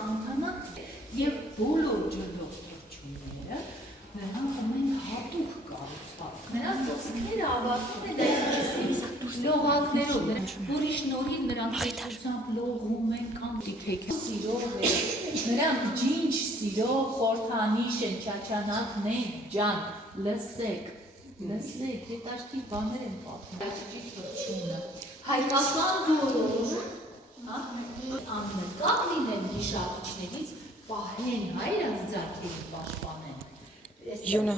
ծանոթանանք եւ բոլոր ջրող թռչունները նրանք ունեն հատուկ կառուցվածք։ Նրանց ոսկները ավարտվում են այսպիսի լողակներով, որի շնորհիվ նրանք այդությամբ լողում են կամ սիրով են, նրանք ջինջ սիրով խորհրդանիշ են, չաչանանքն են, ջան, լսեք, հետաքրքիր բաներ են պատմում։ Աջի թռչունը հայկական որոշ աննկատ լինեն գիշապիչներից, պահեն հայրած ձեռքերի պաշտպանեն։ Յունա։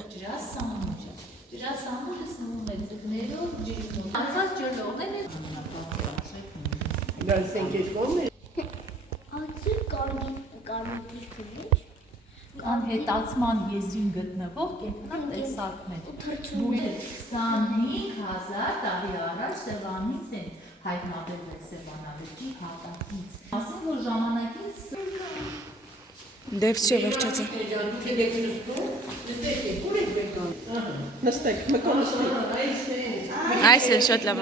Ջրասամուրջը սնվում է ձկներով, ջրով։ Անցած ջրլողներն են Ացի կարմիր քնիչ կամ հետացման եզրին գտնվող կենտրոն տեսակներ։ 25,000 տարի առաջ Սևանից են հայտնաբերվել Սևանավերջի հատակից։ Ասում որ ժամանակից Դև չէ վերջացա։ Նստեք, մկո նստեք։ Այս է շատ լավ։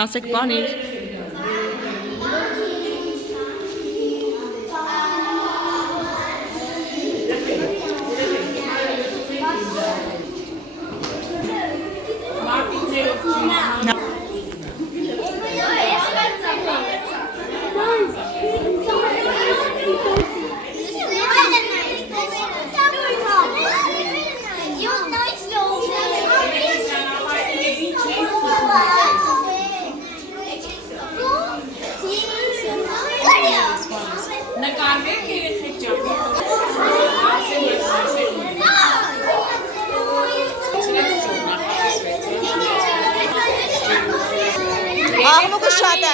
Ասեք բանիր։ Նկարվեք երեխեք ջան։ Աղմուկը շատ է։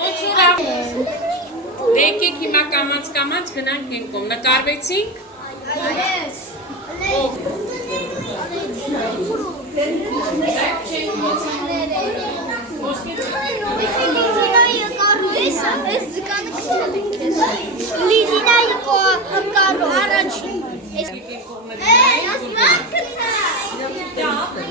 Ոնց ուրախ։ Եկեք հիմա կամած գնանք ենկոմ։ Նկարվեցինք։ Լիզինայի կարո առաջին